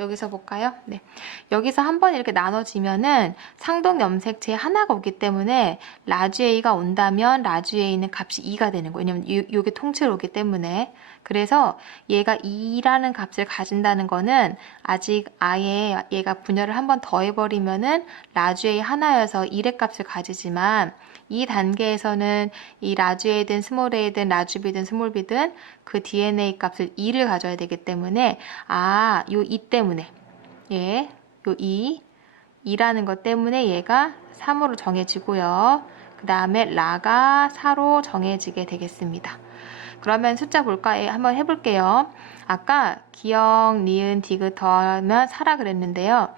여기서 볼까요? 네. 여기서 한번 이렇게 나눠지면은 상동 염색체 하나가 오기 때문에 라지 A가 온다면 라지 A는 값이 2가 되는 거예요. 왜냐면 이게 통째로 오기 때문에. 그래서 얘가 2라는 값을 가진다는 거는 아직 아예 얘가 분열을 한번 더 해버리면은 라지 A 하나여서 1의 값을 가지지만 이 단계에서는 이 라지 A든 스몰 A든 라지 B든 스몰 B든 그 DNA 값을 2를 가져야 되기 때문에 요 2 때문에 요 2라는 것 때문에 얘가 3으로 정해지고요. 그 다음에 라가 4로 정해지게 되겠습니다. 그러면 숫자 볼까요? 한번 해볼게요. 아까 기억, 니은, 디귿 더하면 4라 그랬는데요.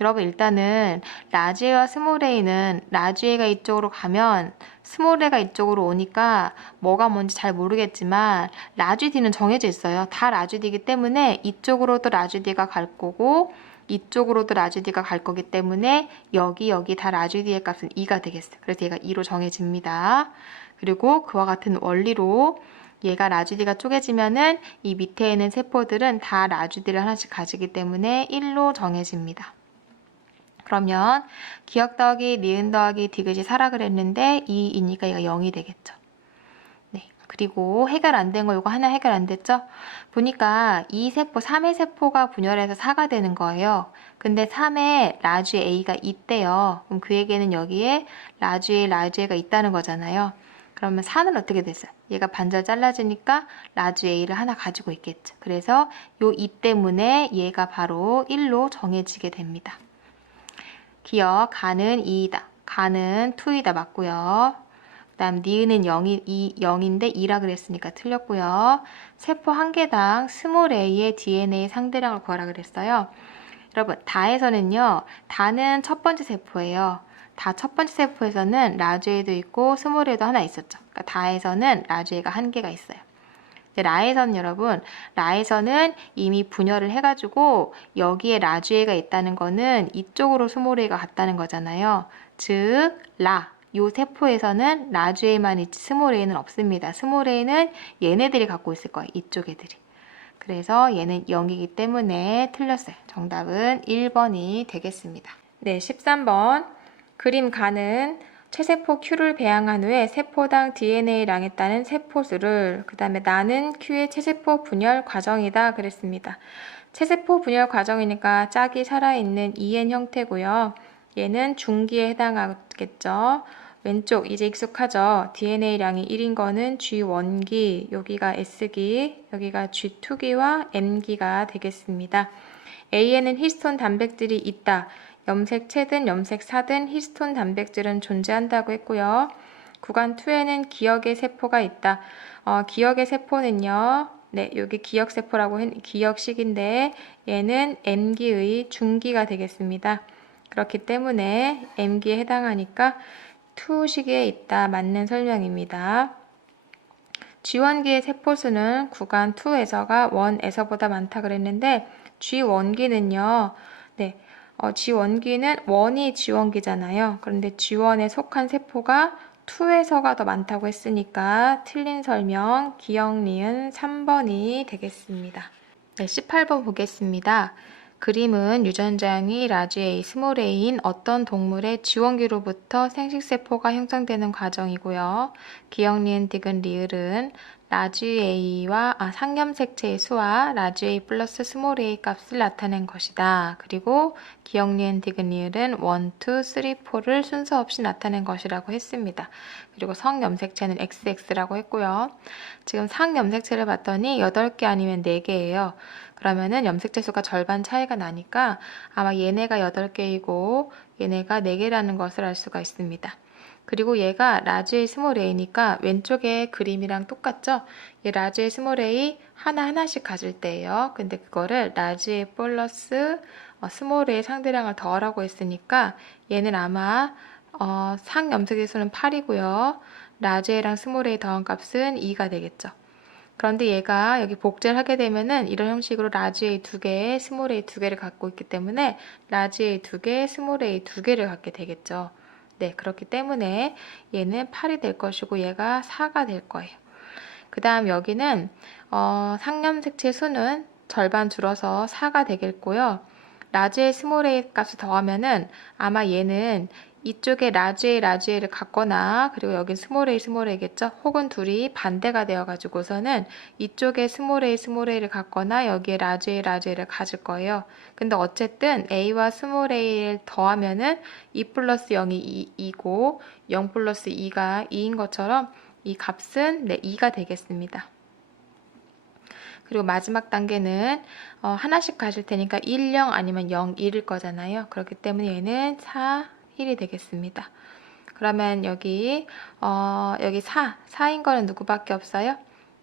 여러분 일단은 라지 A와 스몰 A는 라지 A가 이쪽으로 가면 스몰 A가 이쪽으로 오니까 뭐가 뭔지 잘 모르겠지만 라지 D는 정해져 있어요. 다 라지 D이기 때문에 이쪽으로도 라지 D가 갈 거고 이쪽으로도 라지 D가 갈 거기 때문에 여기 다 라지 D의 값은 2가 되겠어요. 그래서 얘가 2로 정해집니다. 그리고 그와 같은 원리로 얘가 라지 D가 쪼개지면은 이 밑에 있는 세포들은 다 라지 D를 하나씩 가지기 때문에 1로 정해집니다. 그러면 기억 더하기 니은 더하기 디귿이 4라 그랬는데 2이니까 얘가 0이 되겠죠. 네. 그리고 해결 안 된 거 이거 하나 해결 안 됐죠? 보니까 이 세포 3의 세포가 분열해서 4가 되는 거예요. 근데 3에 라지 A가 있대요. 그럼 그에게는 여기에 라지 A, 라지 A가 있다는 거잖아요. 그러면 4는 어떻게 됐어요? 얘가 반절 잘라지니까 라지 A를 하나 가지고 있겠죠. 그래서 요 2 때문에 얘가 바로 1로 정해지게 됩니다. 기억, 가는 2이다. 가는 2이다. 맞고요. 그 다음 니은은 0인데 2라 그랬으니까 틀렸고요. 세포 한 개당 스몰 a의 DNA 상대량을 구하라 그랬어요. 여러분, 다에서는요. 다는 첫 번째 세포예요. 다 첫 번째 세포에서는 라지 A도 있고 스몰 a도 하나 있었죠. 그러니까 다에서는 라지 A가 한 개가 있어요. 라에서는 여러분, 라에서는 이미 분열을 해가지고 여기에 라지 A가 있다는 거는 이쪽으로 스몰 a가 갔다는 거잖아요. 즉, 요 세포에서는 라지 A만 있지 스몰 a는 없습니다. 스몰 a는 얘네들이 갖고 있을 거예요. 이쪽 애들이. 그래서 얘는 0이기 때문에 틀렸어요. 정답은 1번이 되겠습니다. 네, 13번. 그림 가는 체세포 Q를 배양한 후에 세포당 DNA량에 따른 세포수를 그 다음에 나는 Q의 체세포 분열 과정이다 그랬습니다. 체세포 분열 과정이니까 짝이 살아있는 EN 형태고요. 얘는 중기에 해당하겠죠. 왼쪽 이제 익숙하죠. DNA량이 1인 거는 G1기, 여기가 S기, 여기가 G2기와 M기가 되겠습니다. A에는 히스톤 단백질이 있다. 염색체든 염색사든 히스톤 단백질은 존재한다고 했고요. 구간 2에는 기억의 세포가 있다. 기억의 세포는요. 네, 여기 기억세포라고 기억식인데 얘는 M기의 중기가 되겠습니다. 그렇기 때문에 M기에 해당하니까 2시기에 있다. 맞는 설명입니다. G1기의 세포수는 구간 2에서가 1에서보다 많다 그랬는데 G1기는요. 네, G1기는 1이 G1기잖아요. 그런데 G1에 속한 세포가 2에서가 더 많다고 했으니까 틀린 설명 기억 니은 3번이 되겠습니다. 네, 18번 보겠습니다. 그림은 유전장이 라지 A, 스몰 a인 어떤 동물의 지원기로부터 생식세포가 형성되는 과정이고요. 기역, 니은, 디귿, 리을은 라지 A와 상염색체의 수와 라지 A 플러스 스몰 a 값을 나타낸 것이다. 그리고 기역, 니은, 디귿, 리을은 1, 2, 3, 4를 순서 없이 나타낸 것이라고 했습니다. 그리고 성염색체는 XX라고 했고요. 지금 상염색체를 봤더니 8개 아니면 4개예요. 그러면은 염색체 수가 절반 차이가 나니까 아마 얘네가 8개이고 얘네가 4개라는 것을 알 수가 있습니다. 그리고 얘가 라지 A 스몰 a니까 왼쪽에 그림이랑 똑같죠? 얘 라지 A 스몰 a 하나하나씩 가질 때예요. 근데 그거를 라지 A 플러스 스몰 a 상대량을 더하라고 했으니까 얘는 아마 상염색의 수는 8이고요. 라지 A랑 스몰 a 더한 값은 2가 되겠죠. 그런데 얘가 여기 복제를 하게 되면은 이런 형식으로 라지 A 2개, 스몰 a 2개를 갖고 있기 때문에 라지 A 2개, 스몰 a 2개를 갖게 되겠죠. 네, 그렇기 때문에 얘는 8이 될 것이고 얘가 4가 될 거예요. 그 다음 여기는 상염색체 수는 절반 줄어서 4가 되겠고요. 라지 A, 스몰 a 값을 더하면은 아마 얘는 이쪽에 라지 A를 갖거나 그리고 여긴 스몰 a겠죠? 혹은 둘이 반대가 되어가지고서는 이쪽에 스몰 a를 갖거나 여기에 라지 A를 가질 거예요. 근데 어쨌든 A와 스몰 a를 더하면은 2 플러스 0이 2이고 0 플러스 2가 2인 것처럼 이 값은 2가 되겠습니다. 그리고 마지막 단계는 하나씩 가질 테니까 1, 0 아니면 0, 1일 거잖아요. 그렇기 때문에 얘는 4, 1이 되겠습니다. 그러면 여기 4인 거는 누구밖에 없어요?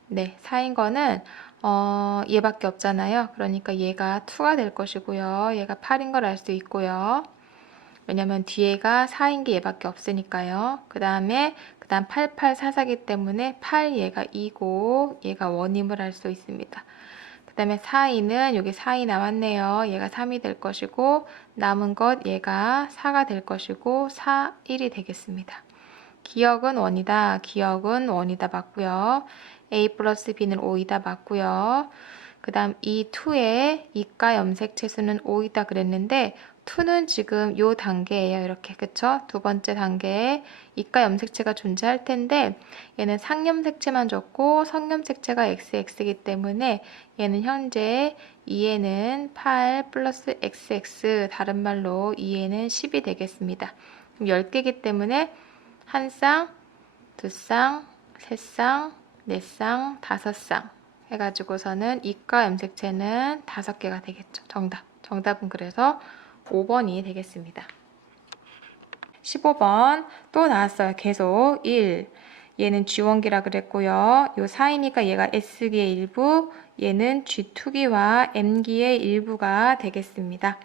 네, 4인 거는 얘밖에 없잖아요. 그러니까 얘가 2가 될 것이고요. 얘가 8인 걸 알 수 있고요. 왜냐면 뒤에가 4인 게 얘밖에 없으니까요. 그 다음 8, 8, 4, 4기 때문에 8 얘가 2고 얘가 1임을 알 수 있습니다. 그 다음에 4이는 여기 4이 남았네요. 얘가 3이 될 것이고 남은 것 얘가 4가 될 것이고 4, 1이 되겠습니다. 기역은 1이다. 기역은 1이다 맞고요. A 플러스 B는 5이다 맞고요. 그 다음 이 2의 이가 염색체 수는 5이다 그랬는데 2는 지금 요 단계예요. 이렇게 그쵸? 두 번째 단계에 이가 염색체가 존재할 텐데 얘는 상염색체만 줬고 성염색체가 XX이기 때문에 얘는 현재 2에는 8 플러스 XX 다른 말로 2에는 10이 되겠습니다. 10개이기 때문에 한 쌍, 두 쌍, 세 쌍, 네 쌍, 다섯 쌍 해가지고서는 이가 염색체는 5개가 되겠죠. 정답은 그래서 5번이 되겠습니다. 15번 또 나왔어요. 계속 1. 얘는 G1기라 그랬고요. 요 4이니까 얘가 S기의 일부, 얘는 G2기와 M기의 일부가 되겠습니다.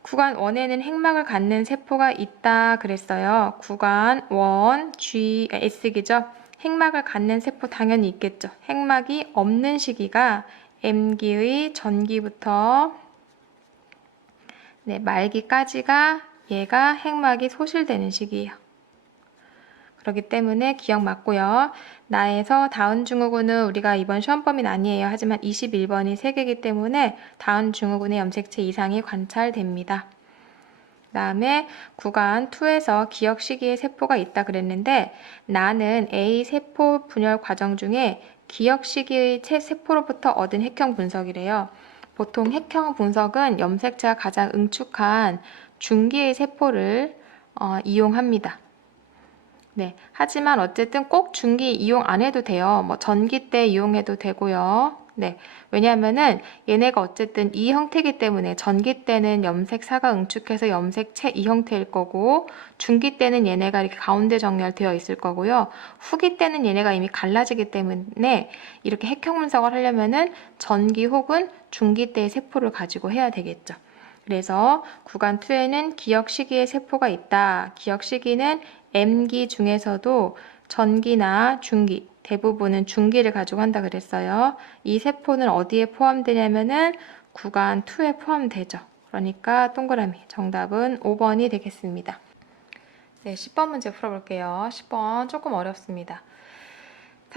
구간 1에는 핵막을 갖는 세포가 있다 그랬어요. 구간 1, S기죠. 핵막을 갖는 세포 당연히 있겠죠. 핵막이 없는 시기가 M기의 전기부터 말기까지가 얘가 핵막이 소실되는 시기예요. 그렇기 때문에 기억 맞고요. 나에서 다운 증후군은 우리가 이번 시험 범위는 아니에요. 하지만 21번이 3개이기 때문에 다운 증후군의 염색체 이상이 관찰됩니다. 그 다음에 구간 2에서 기억 시기의 세포가 있다 그랬는데 나는 A 세포 분열 과정 중에 기억 시기의 세포로부터 얻은 핵형 분석이래요. 보통 핵형 분석은 염색체가 가장 응축한 중기의 세포를 이용합니다. 네, 하지만 어쨌든 꼭 중기 이용 안 해도 돼요. 뭐 전기 때 이용해도 되고요. 네, 왜냐하면은 얘네가 어쨌든 이 형태이기 때문에 전기 때는 염색사가 응축해서 염색체 이 형태일 거고 중기 때는 얘네가 이렇게 가운데 정렬되어 있을 거고요. 후기 때는 얘네가 이미 갈라지기 때문에 이렇게 핵형 분석을 하려면은 전기 혹은 중기 때의 세포를 가지고 해야 되겠죠. 그래서 구간 2에는 기억 시기의 세포가 있다. 기억 시기는 M기 중에서도 전기나 중기, 대부분은 중기를 가지고 한다 그랬어요. 이 세포는 어디에 포함되냐면은 구간 2에 포함되죠. 그러니까 동그라미 정답은 5번이 되겠습니다. 네, 10번 문제 풀어볼게요. 10번 조금 어렵습니다.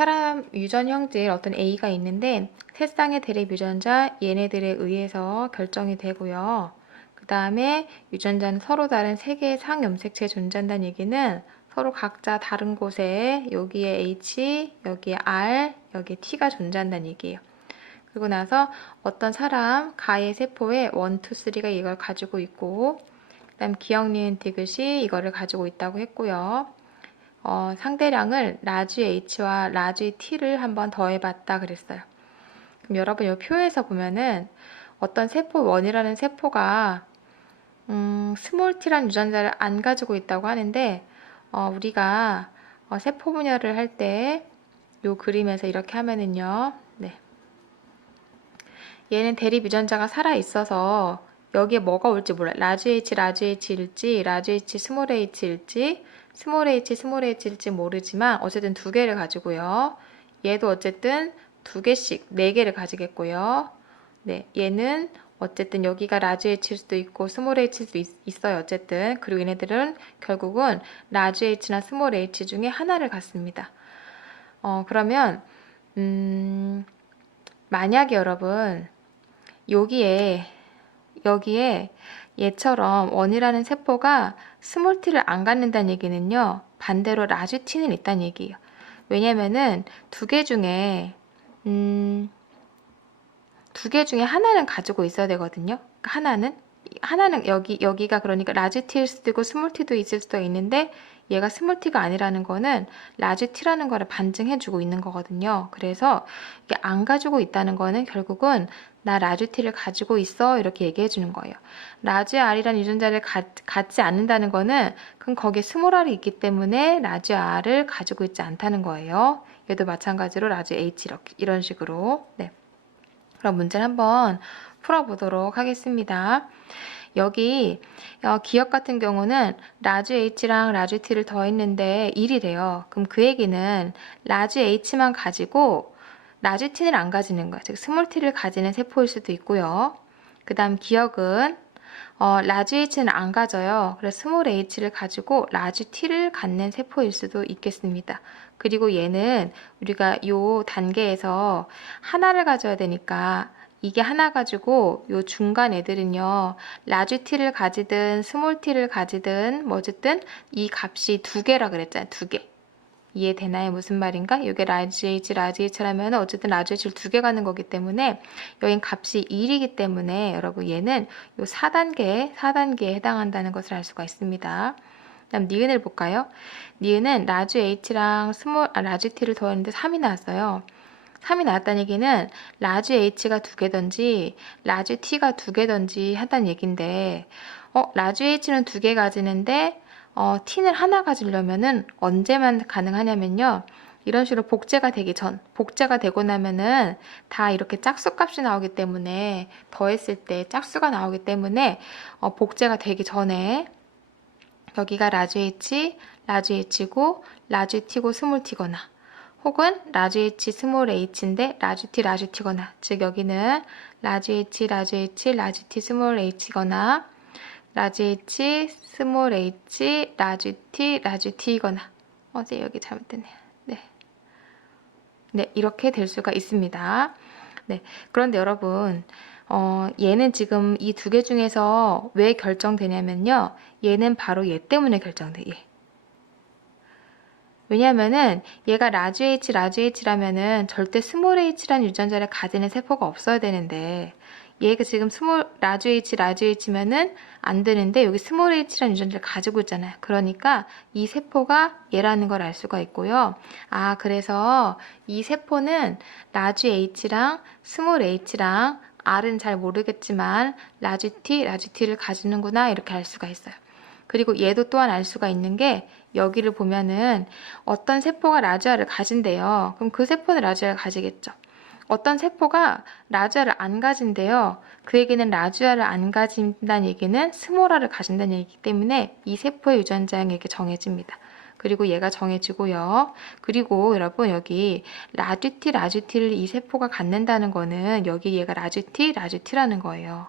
사람 유전 형질 어떤 A가 있는데 세 쌍의 대립 유전자 얘네들에 의해서 결정이 되고요. 그 다음에 유전자는 서로 다른 세 개의 상염색체에 존재한다는 얘기는 서로 각자 다른 곳에 여기에 H, 여기에 R, 여기에 T가 존재한다는 얘기예요. 그리고 나서 어떤 사람 가의 세포에 1, 2, 3가 이걸 가지고 있고 그 다음 기억, 니은, 디귿이 이거를 가지고 있다고 했고요. 상대량을 라지 H와 라지 T를 한번 더해봤다 그랬어요. 그럼 여러분 이 표에서 보면은 어떤 세포 1이라는 세포가 스몰 t라는 유전자를 안 가지고 있다고 하는데 우리가 세포 분열을 할 때 이 그림에서 이렇게 하면은요. 네. 얘는 대립 유전자가 살아 있어서 여기에 뭐가 올지 몰라요. 라지 H, 라지 H일지, 라지 H, 스몰 H일지, 스몰 H, 스몰 H일지 모르지만 어쨌든 두 개를 가지고요. 얘도 어쨌든 두 개씩, 네 개를 가지겠고요. 네, 얘는 어쨌든 여기가 라지 H일 수도 있고 스몰 H일 수도 있어요. 어쨌든. 그리고 얘네들은 결국은 라지 H나 스몰 H 중에 하나를 갖습니다. 그러면 만약에 여러분 여기에 얘처럼 원이라는 세포가 스몰 t를 안 갖는다는 얘기는요. 반대로 라지 t는 있다는 얘기예요. 왜냐면은 두 개 중에 하나는 가지고 있어야 되거든요. 하나는 여기가 그러니까 라지 t일 수도 있고 스몰 t도 있을 수도 있는데 얘가 스몰 t가 아니라는 거는 라지 t라는 거를 반증해 주고 있는 거거든요. 그래서 이게 안 가지고 있다는 거는 결국은 나 라지 t를 가지고 있어 이렇게 얘기해 주는 거예요. 라지 r이라는 유전자를 갖지 않는다는 거는 그럼 거기에 스몰 r이 있기 때문에 라지 r을 가지고 있지 않다는 거예요. 얘도 마찬가지로 라지 h 이런 식으로. 네. 그럼 문제를 한번 풀어보도록 하겠습니다. 여기 기억 같은 경우는 라지 H랑 라지 T를 더했는데 1이래요. 그럼 그 얘기는 라지 H만 가지고 라지 T를 안 가지는 거예요. 즉 스몰 T를 가지는 세포일 수도 있고요. 그 다음 기억은 라지 H는 안 가져요. 그래서 스몰 H를 가지고 라지 T를 갖는 세포일 수도 있겠습니다. 그리고 얘는 우리가 요 단계에서 하나를 가져야 되니까 이게 하나 가지고 요 중간 애들은요. 라지 T를 가지든 스몰 T를 가지든 뭐 어쨌든 이 값이 두 개라 그랬잖아요. 두 개. 이해되나요? 무슨 말인가? 이게 라지 H, 라지 H라면 어쨌든 라지 H를 두 개 가는 거기 때문에 여긴 값이 1이기 때문에 여러분 얘는 요 4단계에 해당한다는 것을 알 수가 있습니다. 그다음 니은을 볼까요? 니은은 라지 H랑 라지 T를 더했는데 3이 나왔어요. 3이 나왔다는 얘기는 라지 H가 두 개든지 라지 T가 두 개든지 한다는 얘기인데 라지 H는 두 개 가지는데 T는 하나 가지려면은 언제만 가능하냐면요. 이런 식으로 복제가 되고 나면은 다 이렇게 짝수값이 나오기 때문에 더했을 때 짝수가 나오기 때문에 복제가 되기 전에 여기가 라지 H, 라지 H고 라지 T고 스몰 T거나 혹은 라지 H, 스몰 H인데 라지 T, 라지 T거나 즉 여기는 라지 H, 라지 H, 라지 T, 스몰 H거나 라지 H, 스몰 H, 라지 T, 라지 T이거나 여기 잘못됐네요. 네, 이렇게 될 수가 있습니다. 네, 그런데 여러분 얘는 지금 이 두 개 중에서 왜 결정되냐면요. 얘는 바로 얘 때문에 결정돼. 얘. 왜냐면은 얘가 라지 H, 라지 H라면은 절대 스몰 H라는 유전자를 가지는 세포가 없어야 되는데 얘가 지금 라지 H, 라지 H면은 안 되는데 여기 스몰 H라는 유전자를 가지고 있잖아요. 그러니까 이 세포가 얘라는 걸 알 수가 있고요. 그래서 이 세포는 라지 H랑 스몰 H랑 R은 잘 모르겠지만 라지 T, 라지 T를 가지는구나 이렇게 알 수가 있어요. 그리고 얘도 또한 알 수가 있는 게 여기를 보면은 어떤 세포가 라지아를 가진대요. 그럼 그 세포는 라지아를 가지겠죠. 어떤 세포가 라지아를 안 가진대요. 그 얘기는 라지아를 안 가진다는 얘기는 스몰아를 가진다는 얘기이기 때문에 이 세포의 유전자형이 이렇게 정해집니다. 그리고 얘가 정해지고요. 그리고 여러분 여기 라지T, 라지T를 이 세포가 갖는다는 거는 여기 얘가 라지T, 라지T라는 거예요.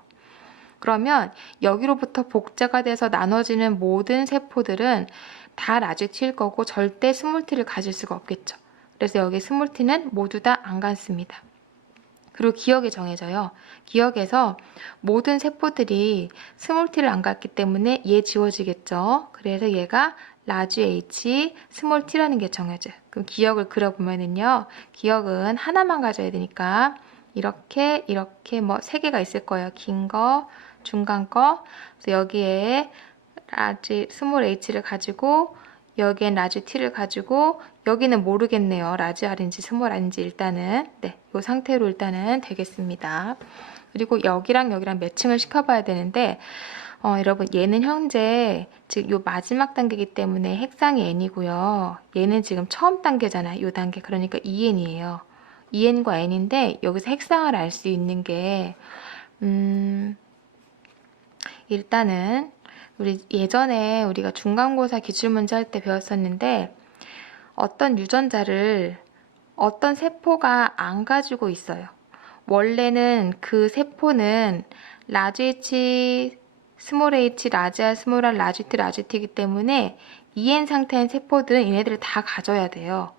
그러면 여기로부터 복제가 돼서 나눠지는 모든 세포들은 다 라지 T일 거고 절대 스몰 T를 가질 수가 없겠죠. 그래서 여기 스몰 t는 모두 다 안 같습니다. 그리고 기억이 정해져요. 기억에서 모든 세포들이 스몰 t를 안 갖기 때문에 얘 지워지겠죠. 그래서 얘가 라지 h, 스몰 t라는 게 정해져요. 그럼 기억을 그려보면은요. 기억은 하나만 가져야 되니까 이렇게 뭐 3개가 있을 거예요. 긴 거, 중간 거. 그래서 여기에 라지 스몰 h를 가지고 여기엔 라지 t를 가지고 여기는 모르겠네요. 라지 r인지 스몰 r인지 일단은 네, 이 상태로 일단은 되겠습니다. 그리고 여기랑 여기랑 매칭을 시켜봐야 되는데 여러분 얘는 현재 지금 요 마지막 단계이기 때문에 핵상이 n이고요. 얘는 지금 처음 단계잖아요. 요 단계 그러니까 2n이에요. 2n과 n인데 여기서 핵상을 알 수 있는 게 일단은 우리 예전에 우리가 중간고사 기출문제 할 때 배웠었는데 어떤 유전자를 어떤 세포가 안 가지고 있어요. 원래는 그 세포는 라지 H, 스몰 h, 라지 R, 스몰 r, 라지 T, 라지 T이기 때문에 EN 상태인 세포들은 얘네들을 다 가져야 돼요.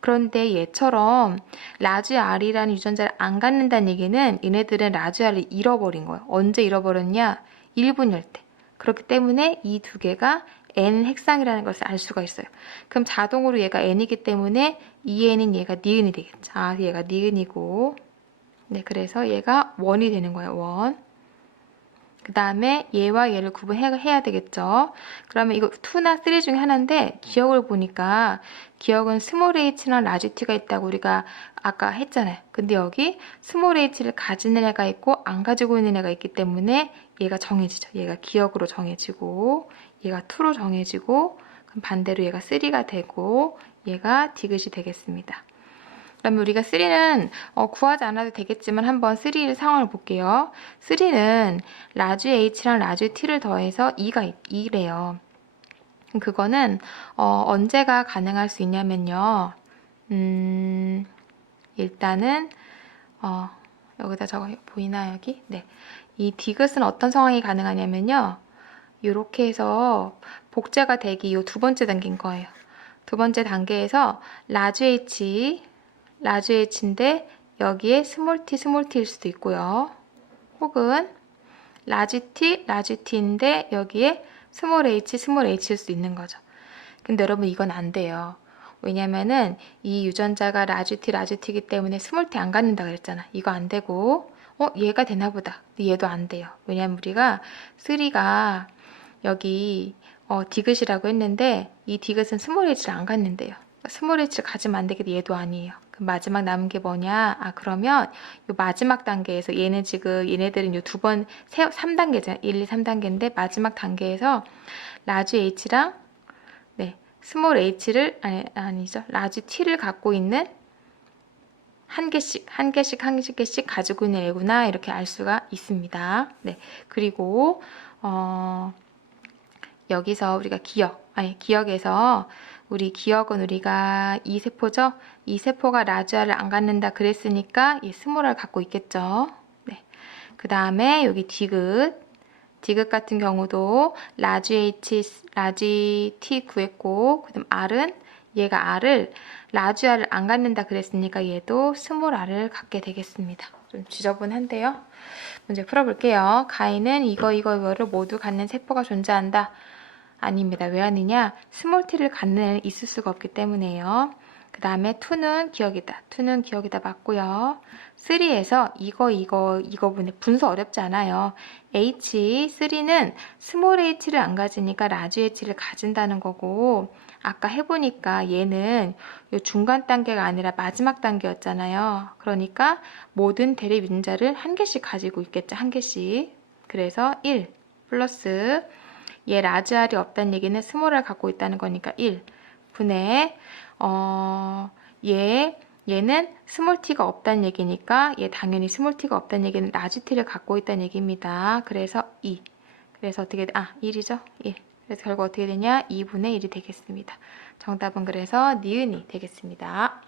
그런데 얘처럼 라지 R이라는 유전자를 안 갖는다는 얘기는 얘네들은 라지 R을 잃어버린 거예요. 언제 잃어버렸냐? 1분열 때. 그렇기 때문에 이 두 개가 N 핵상이라는 것을 알 수가 있어요. 그럼 자동으로 얘가 N이기 때문에 2N은 얘가 니은이 되겠죠. 아, 얘가 니은이고. 네, 그래서 얘가 원이 되는 거예요. 원. 그 다음에 얘와 얘를 구분해야 되겠죠. 그러면 이거 2나 3 중에 하나인데 기억을 보니까 기억은 스몰 h나 라지 t가 있다고 우리가 아까 했잖아요. 근데 여기 스몰 h를 가지는 애가 있고 안 가지고 있는 애가 있기 때문에 얘가 정해지죠. 얘가 기억으로 정해지고 얘가 2로 정해지고 그럼 반대로 얘가 3가 되고 얘가 디귿이 되겠습니다. 그러면 우리가 3는 구하지 않아도 되겠지만 한번 3의 상황을 볼게요. 3는 라지 H랑 라지 T를 더해서 2래요. 그거는 언제가 가능할 수 있냐면요. 일단은 여기다 적어 보이나요 여기? 네. 이 디귿은 어떤 상황이 가능하냐면요. 이렇게 해서 복제가 되기 이 2번째 단계인 거예요. 2번째 단계에서 라지 H인데 여기에 스몰 t일 수도 있고요. 혹은 라지 T인데 여기에 스몰 h일 수도 있는 거죠. 근데 여러분 이건 안 돼요. 왜냐면은 이 유전자가 라지 T이기 때문에 스몰 t 안 갖는다 그랬잖아. 이거 안 되고 얘가 되나 보다. 근데 얘도 안 돼요. 왜냐면 우리가 3가 여기 디귿이라고 했는데 이 디귿은 스몰 h를 안 갖는데요. 스몰 h를 가지면 안 되겠다. 얘도 아니에요. 그럼 마지막 남은 게 뭐냐? 그러면 요 마지막 단계에서 얘는 지금 얘네들은 요 3단계잖아요. 1, 2, 3단계인데 마지막 단계에서 라지 H랑 네, 스몰 H를 아니죠. 라지 T를 갖고 있는 한 개씩 가지고 있는 애구나 이렇게 알 수가 있습니다. 네, 그리고 여기서 우리가 기억에서 우리 기억은 우리가 이 세포죠. 이 세포가 라지 R을 안 갖는다 그랬으니까 이 스몰 R 갖고 있겠죠. 네. 그 다음에 여기 디귿 같은 경우도 라지 T 구했고 그다음 R은 얘가 R을 라지 R을 안 갖는다 그랬으니까 얘도 스몰 R을 갖게 되겠습니다. 좀 지저분한데요. 문제 풀어볼게요. 가인은 이거를 모두 갖는 세포가 존재한다. 아닙니다. 왜 아니냐? 스몰 t를 갖는 애는 있을 수가 없기 때문에요. 그 다음에 2는 기억이다 맞고요. 3에서 이거 분수 어렵지 않아요. H3는 스몰 h를 안 가지니까 라지 h를 가진다는 거고 아까 해보니까 얘는 요 중간 단계가 아니라 마지막 단계였잖아요. 그러니까 모든 대립 유전자를 한 개씩 가지고 있겠죠. 한 개씩. 그래서 1 플러스 얘 라지 R이 없다는 얘기는 스몰 R 갖고 있다는 거니까 1 분의 얘는 스몰 t가 없다는 얘기니까 얘 당연히 스몰 t가 없다는 얘기는 라지 t를 갖고 있다는 얘기입니다. 그래서 2. 그래서 어떻게 1이죠? 1. 그래서 결국 어떻게 되냐? 2분의 1이 되겠습니다. 정답은 그래서 니은이 되겠습니다.